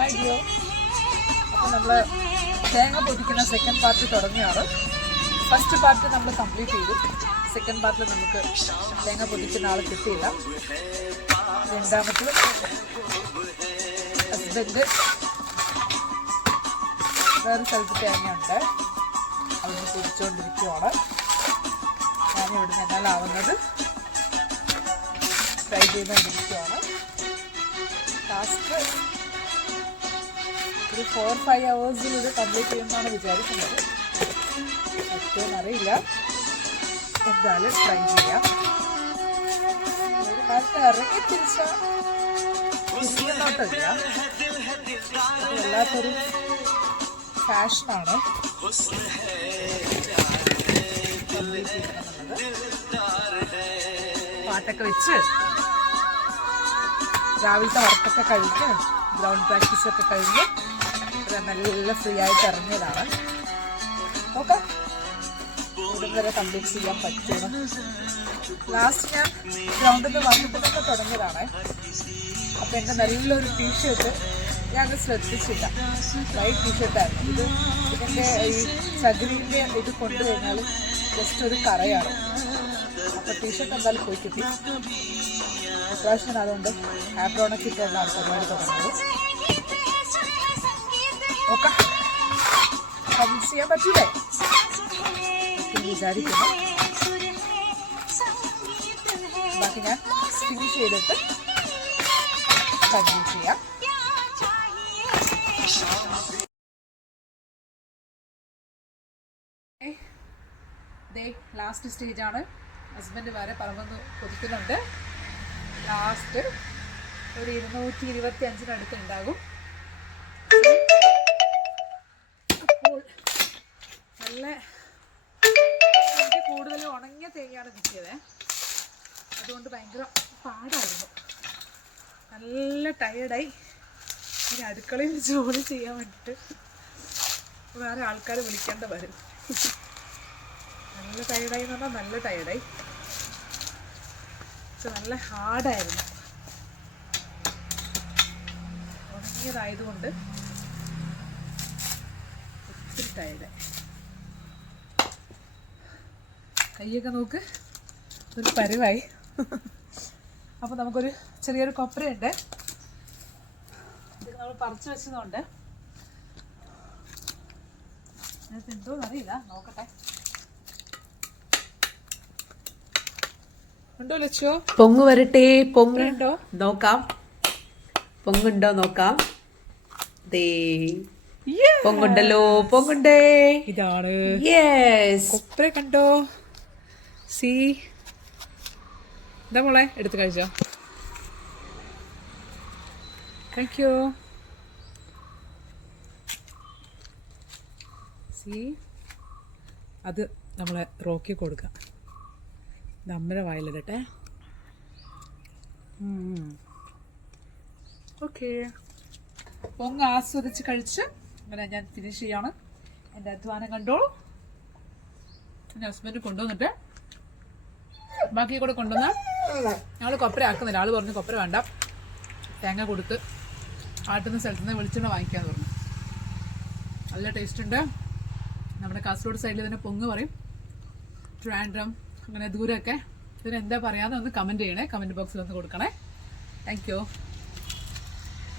Hi deo അപ്പോൾ നമ്മൾ തേങ്ങ പൊതിക്കുന്ന സെക്കൻഡ് പാർട്ട് തുടങ്ങിയാണ് ഫസ്റ്റ് പാർട്ട് നമ്മൾ കംപ്ലീറ്റ് ചെയ്തു. സെക്കൻഡ് പാർട്ടിൽ നമുക്ക് തേങ്ങ പൊതിക്കുന്ന ആൾ കിട്ടിയില്ല. രണ്ടാമത്തത് ഹസ്ബൻഡ് വേറെ സ്ഥലത്ത് തേങ്ങയുണ്ട്. അതൊന്ന് പൊതിച്ചുകൊണ്ടിരിക്കുവാണ് ഞാൻ ഇവിടെ നിന്നാലാവുന്നത് ഫ്രൈ ചെയ്തുകൊണ്ടിരിക്കുവാണ് ടാസ്ക് ഒരു ഫോർ ഫൈവ് അവേഴ്സിൽ ഇത് കംപ്ലീറ്റ് ചെയ്യുമെന്നാണ് വിചാരിക്കുന്നത്. ഏറ്റവും അറിയില്ല. എന്തായാലും ട്രൈ ചെയ്യാം. വല്ലാത്തൊരു ഫാഷനാണ് പാട്ടൊക്കെ വെച്ച് രാവിലത്തെ വർക്കൊക്കെ കഴിഞ്ഞ് ഗ്രൗണ്ട് പ്രാക്ടീസൊക്കെ കഴിഞ്ഞ് നല്ല ഫ്രീ ആയിട്ട് ഇറങ്ങിയതാണ്. ഓക്കെ. ഇവിടം വരെ കംപ്ലീറ്റ് ചെയ്യാൻ പറ്റും ലാസ്റ്റ് ഞാൻ ഗ്രൗണ്ടിൽ നിന്ന് വന്നിട്ടൊക്കെ തുടങ്ങിയതാണ്. അപ്പം എന്റെ നല്ലൊരു ടീഷർട്ട് അത് ശ്രദ്ധിച്ചില്ല. വൈറ്റ് ടീഷർട്ടായിരുന്നു ഇത് ഇതിന്റെ ഈ ചകിരിന്റെ ഇത് കൊണ്ടു കഴിഞ്ഞാൽ ജസ്റ്റ് ഒരു കറയാണ്. അപ്പോൾ ടീഷർട്ട് എന്തായാലും പോയി കിട്ടി. ഇപ്രാവശ്യം അതുകൊണ്ട് ആപ്രോണൊക്കെ ഇട്ടുകൊണ്ടാണ് പരിപാടി തുടങ്ങുന്നത് ഓക്കെ കൺവിൻസ് ചെയ്യാൻ പറ്റൂലേ? എന്ന് വിചാരിക്കുന്നു. ബാക്കി ഞാൻ ഫിനിഷ് ചെയ്തിട്ട് കൺവിൻസ് ചെയ്യാം. ദേ ലാസ്റ്റ് സ്റ്റേജാണ് ഹസ്ബൻഡ് വരെ പറമ്പൊന്ന് കൊതിക്കുന്നുണ്ട്. ലാസ്റ്റ് ഒരു ഇരുന്നൂറ്റി ഇരുപത്തി അഞ്ചിനടുത്ത് ഉണ്ടാകും. നല്ല എനിക്ക് കൂടുതൽ ഉണങ്ങിയ തേങ്ങയാണ് കിട്ടിയത്. അതുകൊണ്ട് ഭയങ്കര പാടായിരുന്നു. നല്ല ടയേർഡായി ഇനി അടുക്കളയിൽ ജോലി ചെയ്യാൻ വേണ്ടിയിട്ട് വേറെ ആൾക്കാർ വിളിക്കേണ്ട വരും. നല്ല ടയേർഡായി എന്ന് പറഞ്ഞാൽ നല്ല ടയേർഡായി നല്ല ഹാർഡായിരുന്നു ഉണങ്ങിയതായതുകൊണ്ട് ഒത്തിരി ടയേർഡായി കൈയൊക്കെ നോക്ക്. ഒരു പരുവായി. അപ്പോൾ നമുക്കൊരു ചെറിയൊരു കൊപ്രയുണ്ട്. നമ്മൾ പറിച്ചു വെച്ചതുകൊണ്ട് ഇതിനകത്ത് എന്തോന്ന് അറിയില്ല. നോക്കട്ടെ. ഉണ്ടോ ലച്ചോ പൊങ്ങ് വരട്ടെ. പൊങ്ങുണ്ടോ നോക്കാം. പൊങ്ങുണ്ടോ നോക്കാം. ദേ. പൊങ്ങുണ്ടല്ലോ. പൊങ്ങുണ്ടേ. ഇതാണ്. കൊപ്ര കണ്ടോ? സി. എന്താ മോളെ എടുത്ത് കഴിച്ചോ. താങ്ക് യു സി. അത് നമ്മളെ റോക്കി കൊടുക്കാം. ഇത് അമ്മയുടെ വായിലിടട്ടെ. ഓക്കെ പൊങ്ങ് ആസ്വദിച്ച് കഴിച്ച് അങ്ങനെ ഞാൻ ഫിനിഷ് ചെയ്യാണ്. എന്റെ അധ്വാനം കണ്ടോളൂ. എന്റെ ഹസ്ബൻഡ് കൊണ്ടുവന്നിട്ട് ബാക്കി കൂടെ കൊണ്ടുവന്ന്? ഞങ്ങൾ കൊപ്പര ആക്കുന്നില്ല. ആൾ പറഞ്ഞു കൊപ്പര വേണ്ട. തേങ്ങ കൊടുത്ത് ആട്ടുന്ന സ്ഥലത്ത് നിന്ന് വെളിച്ചെണ്ണ വാങ്ങിക്കാന്ന് പറഞ്ഞു. നല്ല ടേസ്റ്റ് ഉണ്ട്. നമ്മുടെ കാസർഗോഡ് സൈഡിൽ തന്നെ പൊങ്ങ് പറയും. ട്രാൻഡ്രം അങ്ങനെ ദൂരമൊക്കെ ഇതിന് എന്താ പറയാന്ന് ഒന്ന് കമന്റ് ചെയ്യണേ. കമന്റ് ബോക്സിൽ ഒന്ന് കൊടുക്കണേ. Thank you